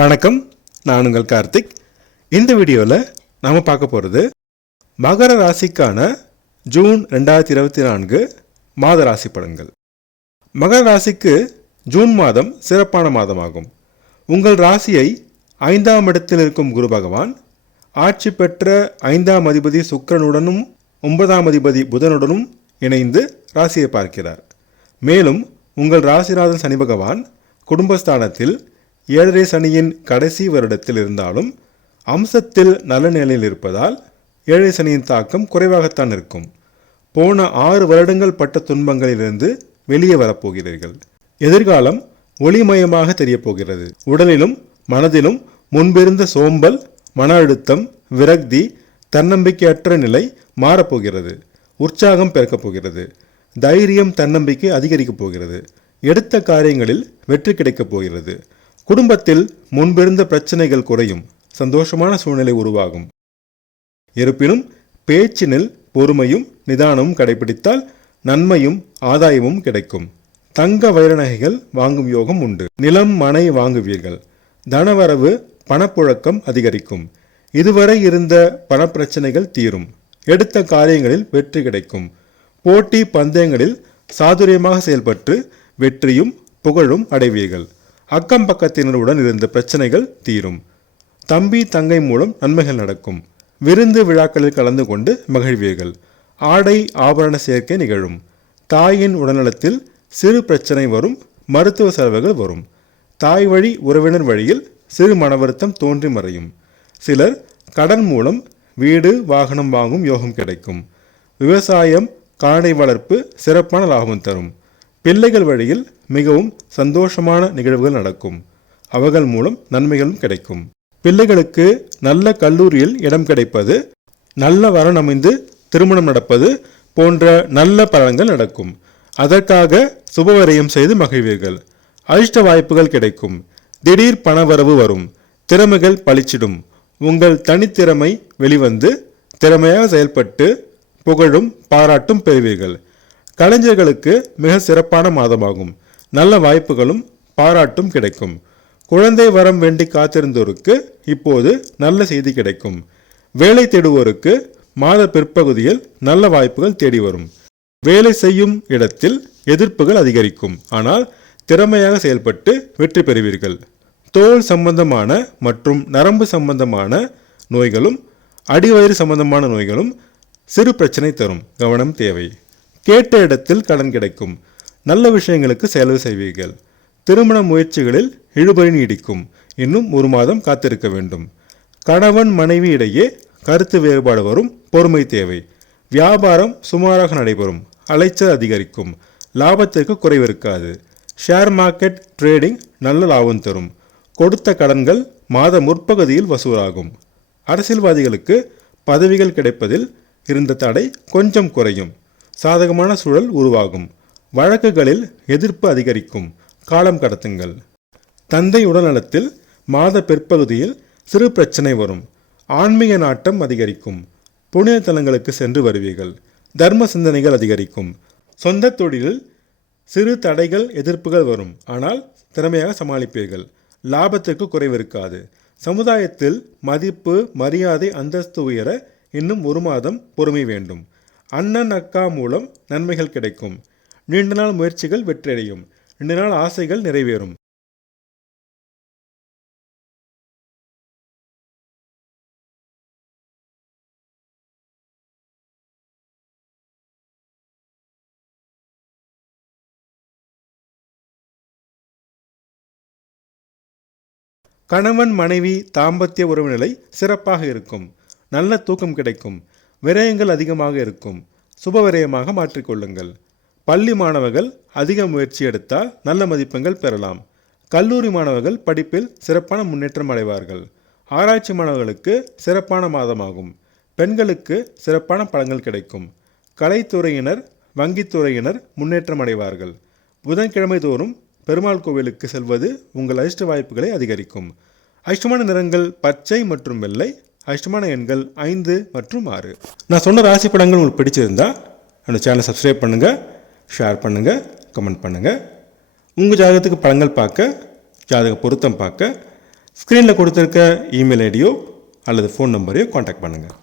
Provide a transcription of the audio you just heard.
வணக்கம், நான் உங்கள் கார்த்திக். இந்த வீடியோவில் நாம் பார்க்க போகிறது மகர ராசிக்கான ஜூன் 2024 மாத ராசி பலன்கள். மகர ராசிக்கு ஜூன் மாதம் சிறப்பான மாதமாகும். உங்கள் ராசியை 5ஆம் இடத்தில் இருக்கும் குரு பகவான் ஆட்சி பெற்ற 5ஆம் அதிபதி சுக்கிரனுடனும் 9ஆம் அதிபதி புதனுடனும் இணைந்து ராசியை பார்க்கிறார். மேலும் உங்கள் ராசிநாதன் சனி பகவான் குடும்பஸ்தானத்தில் 7.5 சனியின் கடைசி வருடத்தில் இருந்தாலும் அம்சத்தில் நல்ல நிலையில் இருப்பதால் 7.5 சனியின் தாக்கம் குறைவாகத்தான் இருக்கும். போன 6 வருடங்கள் பட்ட துன்பங்களிலிருந்து வெளியே வரப்போகிறீர்கள். எதிர்காலம் ஒளிமயமாக தெரியப்போகிறது. உடலிலும் மனதிலும் முன்பிருந்த சோம்பல், மன அழுத்தம், விரக்தி, தன்னம்பிக்கையற்ற நிலை மாறப்போகிறது. உற்சாகம் பிறக்கப் போகிறது. தைரியம், தன்னம்பிக்கை அதிகரிக்கப் போகிறது. எடுத்த காரியங்களில் வெற்றி கிடைக்கப் போகிறது. குடும்பத்தில் முன்பிருந்த பிரச்சனைகள் குறையும். சந்தோஷமான சூழ்நிலை உருவாகும். இருப்பினும் பேச்சினில் பொறுமையும் நிதானமும் கடைபிடித்தால் நன்மையும் ஆதாயமும் கிடைக்கும். தங்க வைர நகைகள் வாங்கும் யோகம் உண்டு. நிலம் மனை வாங்குவீர்கள். தனவரவு பணப்புழக்கம் அதிகரிக்கும். இதுவரை இருந்த பணப்பிரச்சனைகள் தீரும். எடுத்த காரியங்களில் வெற்றி கிடைக்கும். போட்டி பந்தயங்களில் சாதுரியமாக செயல்பட்டு வெற்றியும் புகழும் அடைவீர்கள். அக்கம் பக்கத்தினருடன் இருந்த பிரச்சனைகள் தீரும். தம்பி தங்கை மூலம் நன்மைகள் நடக்கும். விருந்து விழாக்களில் கலந்து கொண்டு மகிழ்வீர்கள். ஆடை ஆபரண சேர்க்கை நிகழும். தாயின் உடல்நலத்தில் சிறு பிரச்சனை வரும். மருத்துவ செலவுகள் வரும். தாய் வழி உறவினர் வழியில் சிறு மனவருத்தம் தோன்றி மறையும். சிலர் கடன் மூலம் வீடு வாகனம் வாங்கும் யோகம் கிடைக்கும். விவசாயம், காடை வளர்ப்பு சிறப்பான லாபம் தரும். பிள்ளைகள் வழியில் மிகவும் சந்தோஷமான நிகழ்வுகள் நடக்கும். அவர்கள் மூலம் நன்மைகளும் கிடைக்கும். பிள்ளைகளுக்கு நல்ல கல்லூரியில் இடம் கிடைப்பது, நல்ல வரன் அமைந்து திருமணம் நடப்பது போன்ற நல்ல பலன்கள் நடக்கும். அதற்காக சுபவரையம் செய்து மகிழ்வீர்கள். அதிர்ஷ்ட வாய்ப்புகள் கிடைக்கும். திடீர் பணவரவு வரும். திறமைகள் பளிச்சிடும். உங்கள் தனித்திறமை வெளிவந்து திறமையாக செயல்பட்டு புகழும் பாராட்டும் பெறுவீர்கள். கலைஞர்களுக்கு மிக சிறப்பான மாதமாகும். நல்ல வாய்ப்புகளும் பாராட்டும் கிடைக்கும். குழந்தை வரம் வேண்டி காத்திருந்தோருக்கு இப்போது நல்ல செய்தி கிடைக்கும். வேலை தேடுவோருக்கு மாத பிற்பகுதியில் நல்ல வாய்ப்புகள் தேடி வரும். வேலை செய்யும் இடத்தில் எதிர்ப்புகள் அதிகரிக்கும். ஆனால் திறமையாக செயல்பட்டு வெற்றி பெறுவீர்கள். தோல் சம்பந்தமான மற்றும் நரம்பு சம்பந்தமான நோய்களும் அடிவயிறு சம்பந்தமான நோய்களும் சிறு பிரச்சனை தரும். கவனம் தேவை. கேட்ட இடத்தில் கடன் கிடைக்கும். நல்ல விஷயங்களுக்கு செலவு செய்வீர்கள். திருமண முயற்சிகளில் இழுபறி நீடிக்கும். இன்னும் 1 மாதம் காத்திருக்க வேண்டும். கணவன் மனைவி இடையே கருத்து வேறுபாடு வரும். பொறுமை தேவை. வியாபாரம் சுமாராக நடைபெறும். அலைச்சல் அதிகரிக்கும். லாபத்திற்கு குறைவிருக்காது. ஷேர் மார்க்கெட் ட்ரேடிங் நல்ல லாபம் தரும். கொடுத்த கடன்கள் மாத முற்பகுதியில் வசூலாகும். அரசியல்வாதிகளுக்கு பதவிகள் கிடைப்பதில் இருந்த தடை கொஞ்சம் குறையும். சாதகமான சூழல் உருவாகும். வழக்குகளில் எதிர்ப்பு அதிகரிக்கும். காலம் கடத்துங்கள். தந்தை உடல்நலத்தில் மாத பிற்பகுதியில் சிறு பிரச்சனை வரும். ஆன்மீக நாட்டம் அதிகரிக்கும். புனித தலங்களுக்கு சென்று வருவீர்கள். தர்ம சிந்தனைகள் அதிகரிக்கும். சொந்த தொழிலில் சிறு தடைகள் எதிர்ப்புகள் வரும். ஆனால் திறமையாக சமாளிப்பீர்கள். லாபத்திற்கு குறைவிருக்காது. சமுதாயத்தில் மதிப்பு, மரியாதை, அந்தஸ்து உயர இன்னும் 1 மாதம் பொறுமை வேண்டும். அண்ணன் அக்கா மூலம் நன்மைகள் கிடைக்கும். நீண்ட நாள் முயற்சிகள் வெற்றியடையும். நீண்ட நாள் ஆசைகள் நிறைவேறும். கணவன் மனைவி தாம்பத்திய உறவு நிலை சிறப்பாக இருக்கும். நல்ல தூக்கம் கிடைக்கும். விரயங்கள் அதிகமாக இருக்கும். சுபவிரயமாக மாற்றிக்கொள்ளுங்கள். பள்ளி மாணவர்கள் அதிக முயற்சி எடுத்தால் நல்ல மதிப்பெண்கள் பெறலாம். கல்லூரி மாணவர்கள் படிப்பில் சிறப்பான முன்னேற்றம் அடைவார்கள். ஆராய்ச்சி மாணவர்களுக்கு சிறப்பான மாதமாகும். பெண்களுக்கு சிறப்பான பலன்கள் கிடைக்கும். கலைத்துறையினர், வங்கித்துறையினர் முன்னேற்றம் அடைவார்கள். புதன்கிழமை தோறும் பெருமாள் கோவிலுக்கு செல்வது உங்கள் அதிர்ஷ்ட வாய்ப்புகளை அதிகரிக்கும். அதிர்ஷ்டமான நிறங்கள் பச்சை மற்றும் வெள்ளை. அதிர்ஷ்டமான எண்கள் 5 மற்றும் 6. நான் சொன்ன ராசி படங்கள் உங்களுக்கு பிடிச்சிருந்தா என்னோட சேனலை சப்ஸ்கிரைப் பண்ணுங்கள், ஷேர் பண்ணுங்கள், கமெண்ட் பண்ணுங்கள். உங்கள் ஜாதகத்துக்கு படங்கள் பார்க்க, ஜாதக பொருத்தம் பார்க்க ஸ்க்ரீனில் கொடுத்துருக்க இமெயில் ஐடியோ அல்லது ஃபோன் நம்பரையோ காண்டாக்ட் பண்ணுங்கள்.